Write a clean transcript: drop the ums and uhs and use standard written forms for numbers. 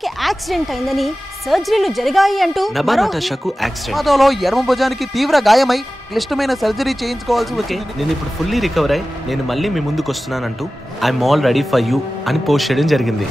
నటాషాకి accident అయిందని సర్జరీలు జరిగాయి అంటూ నటాషాకు యాక్సిడెంట్ ప్రమాదంలో ఎడమ భుజానికి తీవ్ర గాయమై క్లిష్టమైన సర్జరీ చేయించుకోవాల్సి వచ్చింది. నేను ఇప్పుడు ఫుల్లీ రికవర్ అయ్యి నేను మళ్ళీ మీ ముందుకు వస్తున్నానంటూ I'm all ready for you అని పోస్ట్ చేయడం జరిగింది.